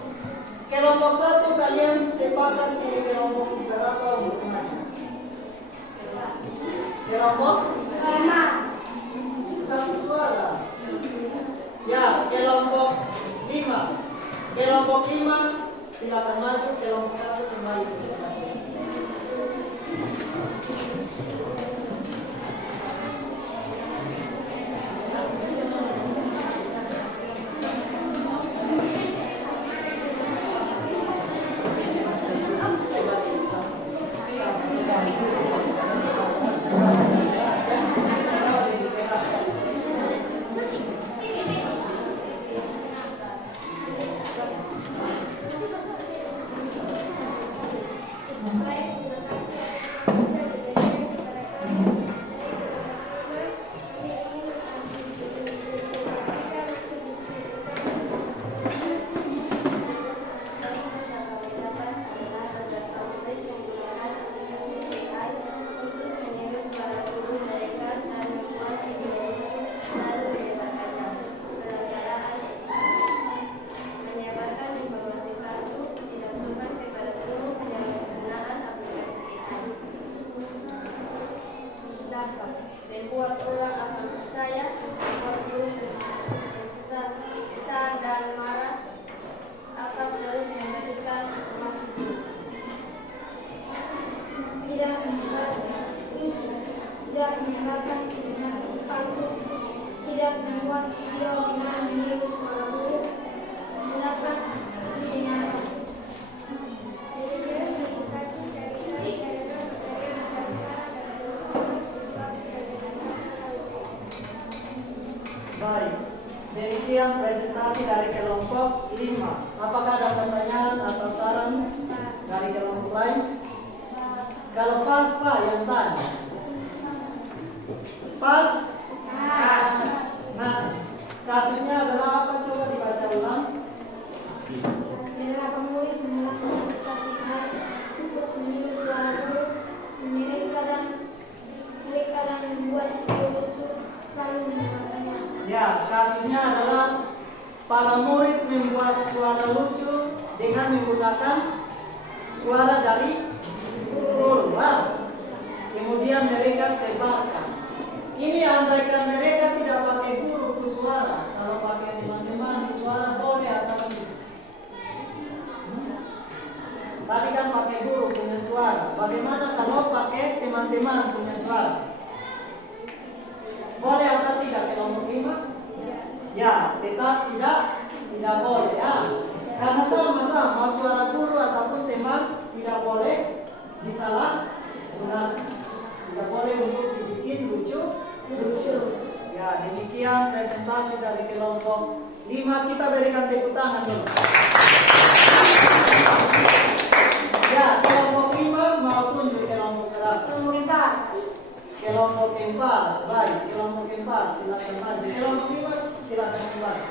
Kelompok 1 kalian sepakat di kelompok berapa untuk maju? Kelompok? Satu suara. Ya, kelompok 5. Kelompok 5 silakan maju, kelompok 1 kembali ke depan. Membuat orang akan percaya, membuat guru besar dan marah akan terus memberikan informasi dulu. Tidak menyebarkan informasi palsu, tidak membuat video dengan meniru suara guru, menggunakan aplikasi dengar. Verifikasi dari Baik. Demikian presentasi dari kelompok 5. Apakah ada pertanyaan atau saran dari kelompok lain? Kalau pas, Pak, yang tanya. Pas? Nah, kasusnya adalah apa? Coba dibaca ulang. Beberapa murid melakukan aplikasi keras untuk meniru suara guru. Mereka dan membuat video lucu lalu menyebarkannya. Ya, kasusnya adalah para murid membuat suara lucu dengan menggunakan suara dari guru. Kemudian mereka sebarkan. Ini andaikan mereka tidak pakai guru suara, kalau pakai teman-teman suara boleh atau tidak? Tadi kan pakai guru punya suara. Bagaimana kalau pakai teman-teman punya suara? Boleh atau tidak kelompok 5? Ya, tetap tidak boleh ya. Karena sama-sama suara guru ataupun teman tidak boleh disalahgunakan. Tidak boleh untuk dibikin lucu. Ya, demikian presentasi dari kelompok 5. Kita berikan tepuk tangan dulu. Ya, kelompok 5 mau tunjuk kelompok berapa? Kelompok 4. Baik, kelompok 4 silakan maju. Kelompok 5 silakan kembali.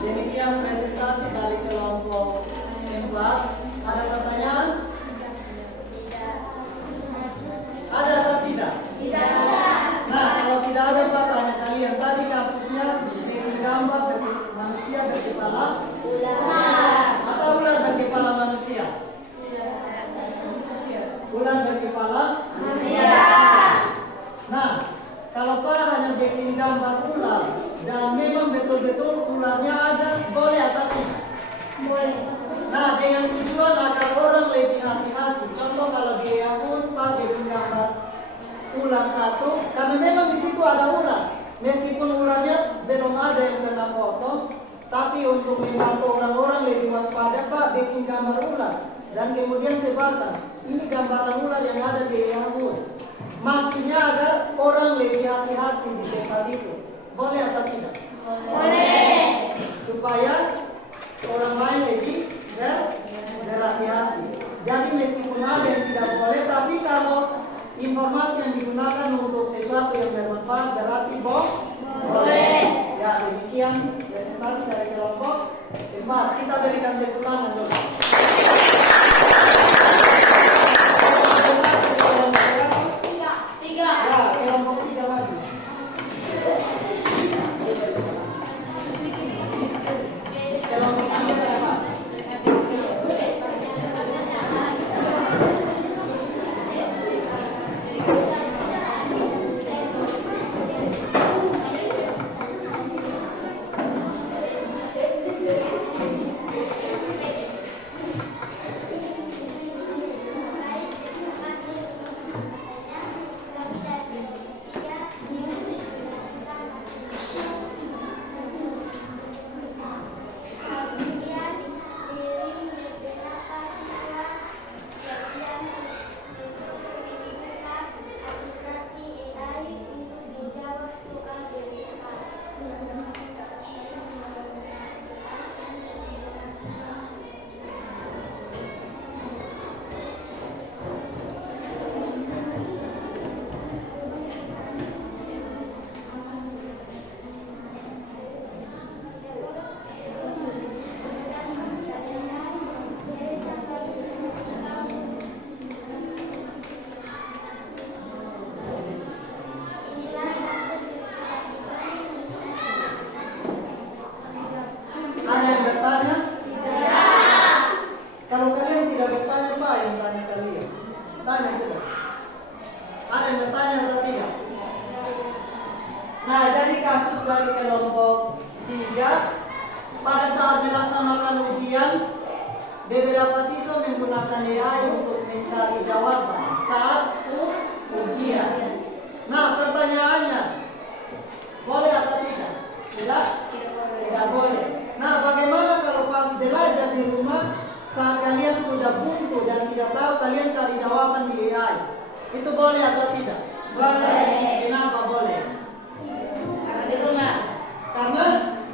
Demikian presentasi dari kelompok 4. Ada pertanyaan? Ada atau tidak? Nah, kalau tidak ada, Pak, tanya kalian. Tadi kasusnya bikin gambar manusia berkepala atau ular berkepala manusia? Ular berkepala manusia. Nah, kalau Pak hanya bikin gambar ular dan memang betul-betul ularnya ada, boleh atau tidak? Boleh. Nah, dengan tujuan agar orang lebih hati-hati. Contoh kalau dia pun Pak bikin gambar ular satu, karena memang di situ ada ular. Meskipun ularnya belum ada yang kena foto, tapi untuk membantu orang-orang lebih waspada, Pak bikin gambar ular dan kemudian sebarkan. Ini gambaran ular yang ada di Yahoo. Maksudnya agar orang lebih hati-hati di tempat itu. Boleh atau tidak? Boleh. Supaya orang lain lebih berhati-hati. Jadi meskipun ada yang tidak boleh, tapi kalau informasi yang digunakan untuk sesuatu yang bermanfaat berarti boleh. Ya, demikian presentasi dari kelompok 4. Kita berikan tepuk tangan dulu. Ya, kelompok 3 maju. Kelompok 3 berapa? saat melaksanakan ujian, beberapa siswa menggunakan AI untuk mencari jawaban saat ujian. Nah, pertanyaannya, boleh atau tidak? Tidak? Tidak boleh. Nah, bagaimana kalau pas belajar di rumah, saat kalian sudah buntu dan tidak tahu, kalian cari jawaban di AI? Itu boleh atau tidak? Boleh. Kenapa boleh? Karena di rumah. Karena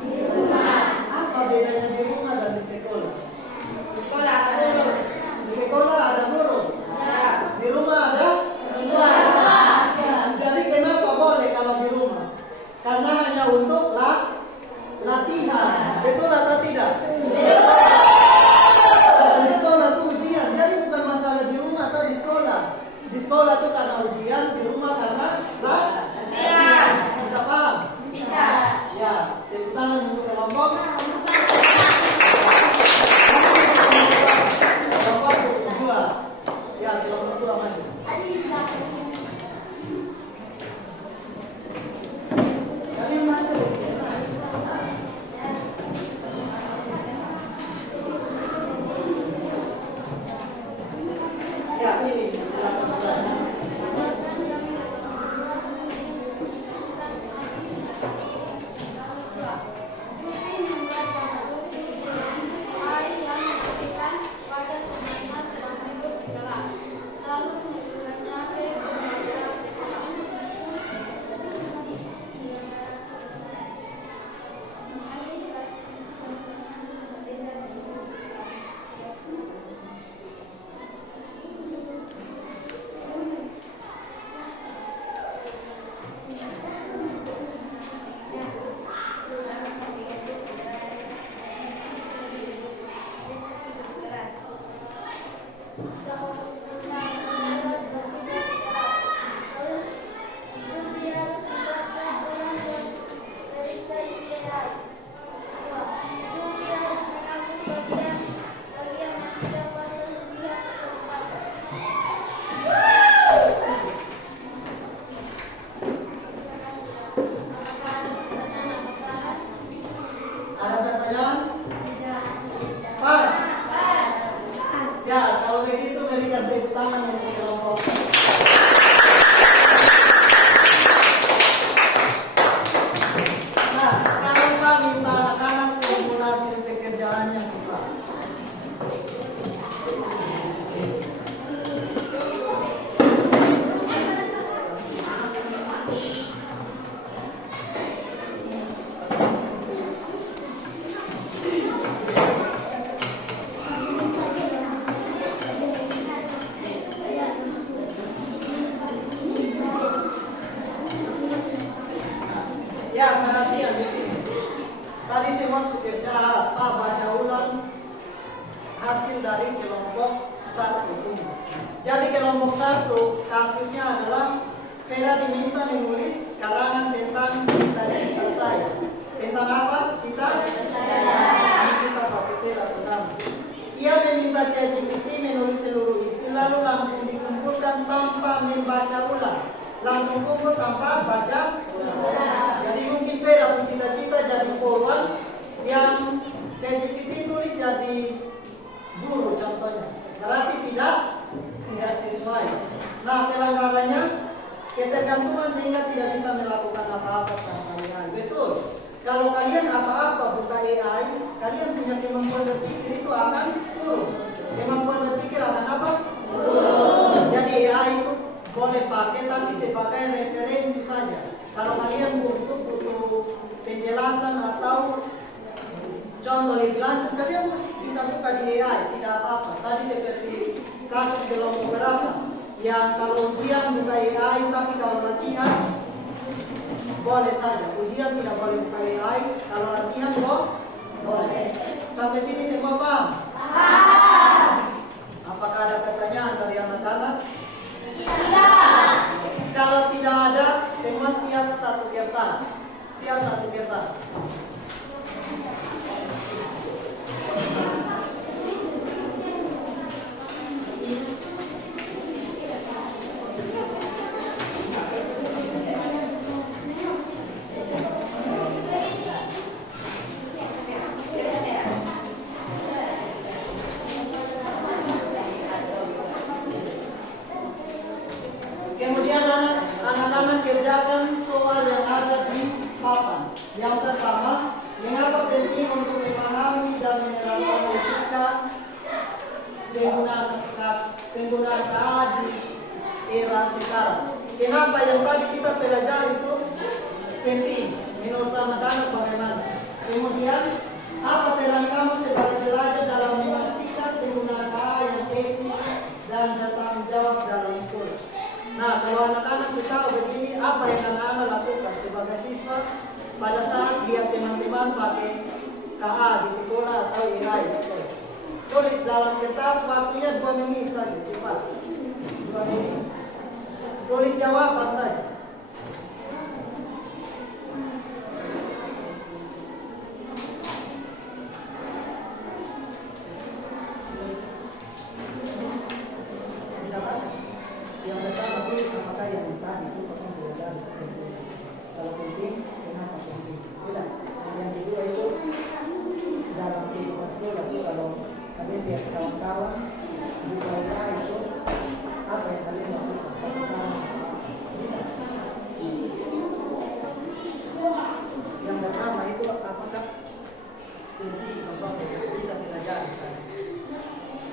Di rumah. apa bedanya di rumah dan di sekolah? Di sekolah ada guru. Di sekolah ada guru, Ya. di rumah ada. Itu ada. Jadi kenapa boleh kalau di rumah? Karena hanya untuk latihan. Betul atau tidak? Kalau di sekolah itu ujian, jadi bukan masalah di rumah atau di sekolah. Di sekolah itu karena ujian, di rumah karena Latihan. bisa paham? Bisa. Ya, tepuk tangan untuk kelompok. Kelompok kedua. Ya, kelompok kedua masih. Kalian masih. Ya, ini silakan bertanya. Ada pertanyaan? Pas. Ya, kalau begitu berikan tepuk tangan untuk kelompok. Nah, sekarang kita minta anak-anak mengumpul hasil pekerjaan yang kita. Ya, perhatian di sini. Tadi saya masuk kerja apa? Baca ulang hasil dari kelompok 1. Jadi kelompok 1 kasusnya adalah Vera diminta menulis karangan tentang cita-cita saya. Tentang apa? Cita-cita saya. Kita pakai Vera pertama. Ia meminta ChatGPT menulis seluruh isi lalu langsung dikumpulkan tanpa membaca ulang. Langsung kumpul tanpa baca ulang. Jadi mungkin Vera punya cita-cita jadi polwan, yang ChatGPT tulis jadi guru contohnya. Berarti tidak sesuai. Nah, pelanggarannya ketergantungan sehingga tidak bisa melakukan apa-apa tanpa AI. Betul. Kalau kalian apa-apa buka AI, kalian punya kemampuan berpikir itu akan turun. Kemampuan berpikir akan apa? Turun. Jadi AI itu boleh pakai tapi sebagai referensi saja. Kalau kalian butuh penjelasan atau contoh lebih lanjut, kalian bisa buka di AI, tidak apa-apa. Tadi seperti kasus kelompok berapa yang kalau ujian buka AI, tapi kalau latihan boleh saja. Ujian tidak boleh buka AI, kalau latihan boleh. Sampai sini semua paham? Paham. Apakah ada pertanyaan dari anak-anak? Tidak. Kalau tidak ada, semua siap satu kertas. Siap satu kertas. penggunaan KA di era sekarang. Kenapa yang tadi kita pelajari itu penting menurut anak-anak bagaimana? Kemudian apa peran kamu sebagai pelajar dalam memastikan penggunaan KA yang etis dan bertanggung jawab dalam sekolah? Nah, kalau anak-anak tahu begini, apa yang anak-anak lakukan sebagai siswa pada saat lihat teman-teman pakai KA di sekolah atau IHI di sekolah? Tulis dalam kertas, waktunya 2 menit saja, cepat. 2 menit. Tulis jawaban saja. Bisa baca? Yang pertama tulis apakah yang tadi itu pernah belajar. Kalau penting, kenapa penting? Jelas. Yang kedua itu dalam kehidupan sekolah itu kalau kalian lihat kawan-kawan di sekolah itu apa yang kalian lakukan? Kasih saran. Bisa. Yang pertama itu apakah penting masalah kita pelajari?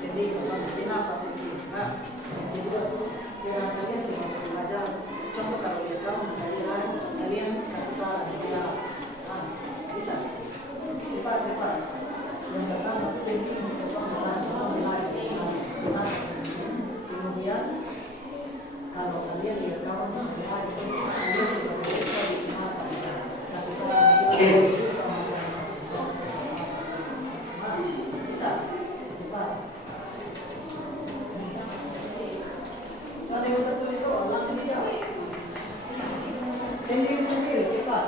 Penting masalah kenapa penting? Nah, yang kedua itu kira kalian sebagai pelajar, contoh kalau lihat kamu kalian kasih saran dia. Nah, bisa. Cepat. Yang pertama penting kemudian kalau kalian lihat kawan kalian sudah bisa dikenalkan kasih saran bisa cepat. Soalnya usah tulis soal langsung dijawab sendiri cepat.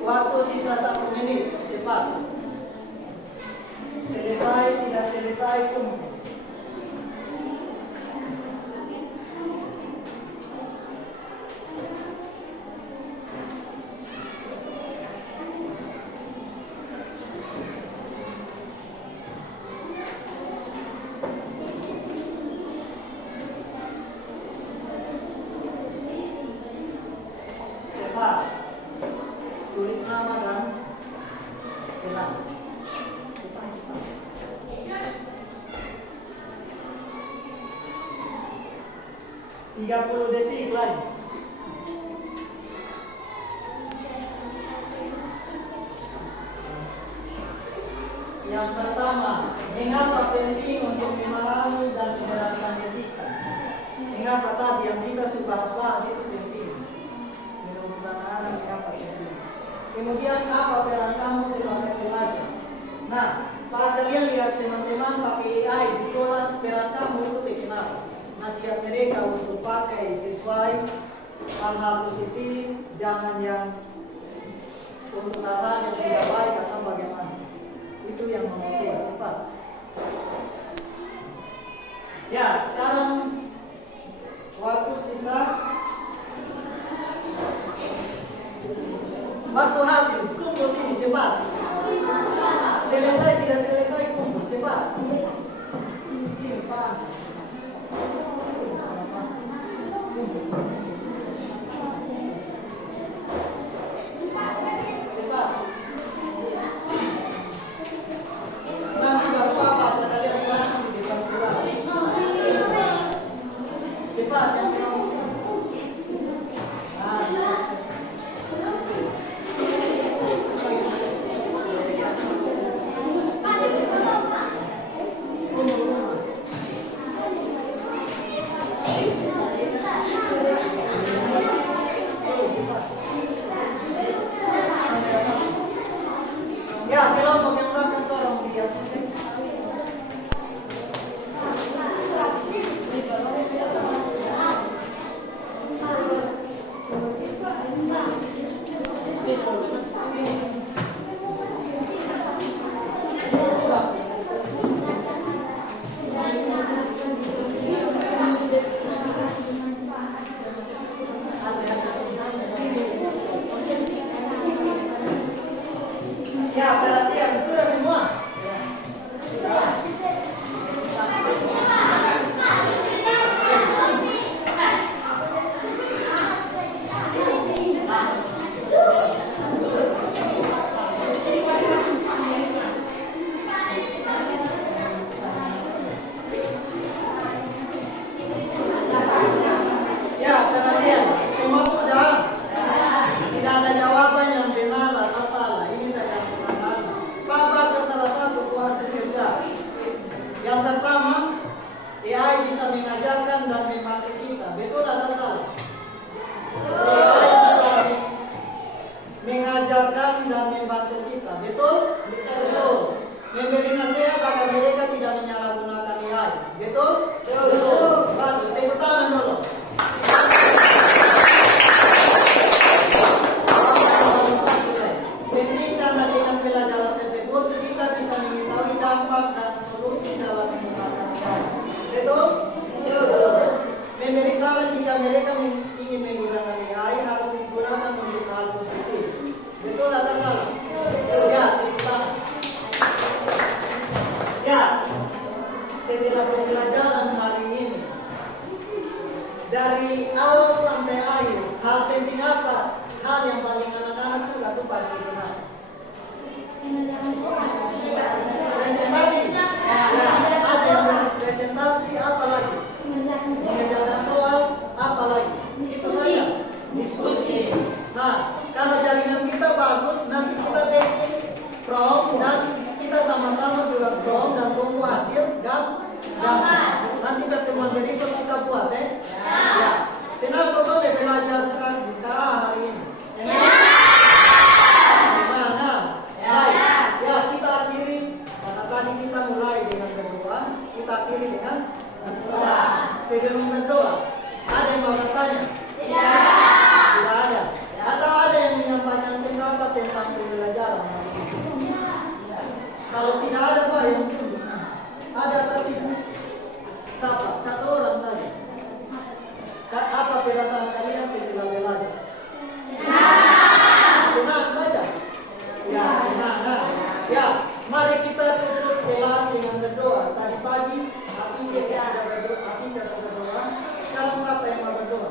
Waktu sisa 1 menit, cepat. Selesai, tidak selesai pun. Cepat. Tulis nama dan kelas. 30 detik lagi. Yang pertama, mengapa penting untuk memahami dan menjelaskan etika? Mengapa tadi yang kita sudah bahas itu penting? Menurut anak-anak mengapa penting? Kemudian apa peran kamu sebagai pelajar? Nah, pas kalian lihat teman-teman pakai AI di sekolah, peran kamu itu bagaimana? Nasihat mereka untuk pakai sesuai hal-hal positif, jangan yang untuk hal yang tidak baik atau bagaimana. Itu yang memotivasi. Cepat. Ya, sekarang waktu sisa. Waktu habis, kumpul sini cepat. Selesai tidak selesai kumpul cepat. Sini Pak. Cepat. Nanti baru Papa kalian kelas di depan kelas. Cepat yang mau sini. Betul? Betul. Bagus, tepuk tangan dulu. Penting karena dengan pelajaran tersebut kita bisa mengetahui dampak dan solusi dalam mengembangkan usaha. Betul? Memberi saran jika mereka ingin menggunakan AI harus digunakan untuk hal positif. Betul atau salah? Ya, tepuk tangan. Ya, setelah pembelajaran hari ini dari awal sampai akhir, hal penting apa? Hal yang paling anak-anak suka tuh pasti benar. Presentasi. Ya, ada yang presentasi apa lagi? Mengerjakan soal apa lagi? Itu saja. Diskusi. Nah, kalau jaringan kita bagus, nanti kita bikin prompt dan kita sama-sama buat prompt dan tunggu hasil gambar. Nanti pertemuan berikut kita buat ya. Senang kok sudah belajar hari ini? Semangat. Baik. Ya, kita akhiri karena tadi kita mulai dengan berdoa, kita akhiri dengan berdoa. Sebelum berdoa, ada yang mau bertanya? Tidak ada. Atau ada yang menyampaikan pendapat tentang pembelajaran? Kalau tidak ada, Pak, yang ada atau tidak? Siapa? Satu orang saja. Apa perasaan kalian setelah belajar? Senang saja? Ya, senang. Ya, mari kita tutup kelas dengan berdoa. Tadi pagi, Atika sudah berdoa. Sekarang siapa yang mau berdoa?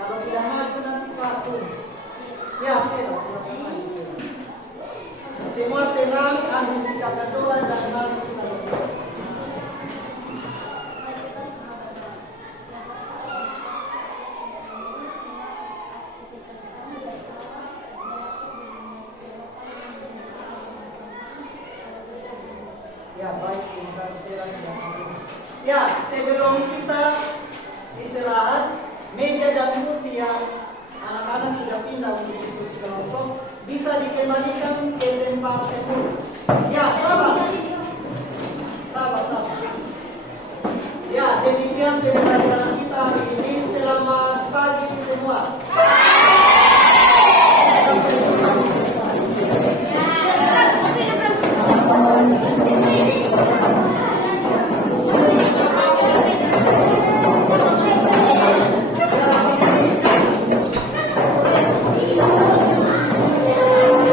Kalau tidak maju nanti patung. Ya, silakan maju. Semua tenang, ambil sikap berdoa dan mari kita berdoa. Ya, baik, terima kasih teras dan ya, sebelum kita istirahat, meja dan kursi yang anak-anak sudah pindah untuk diskusi kelompok bisa dikembalikan ke tempat semula. Ya, sabar.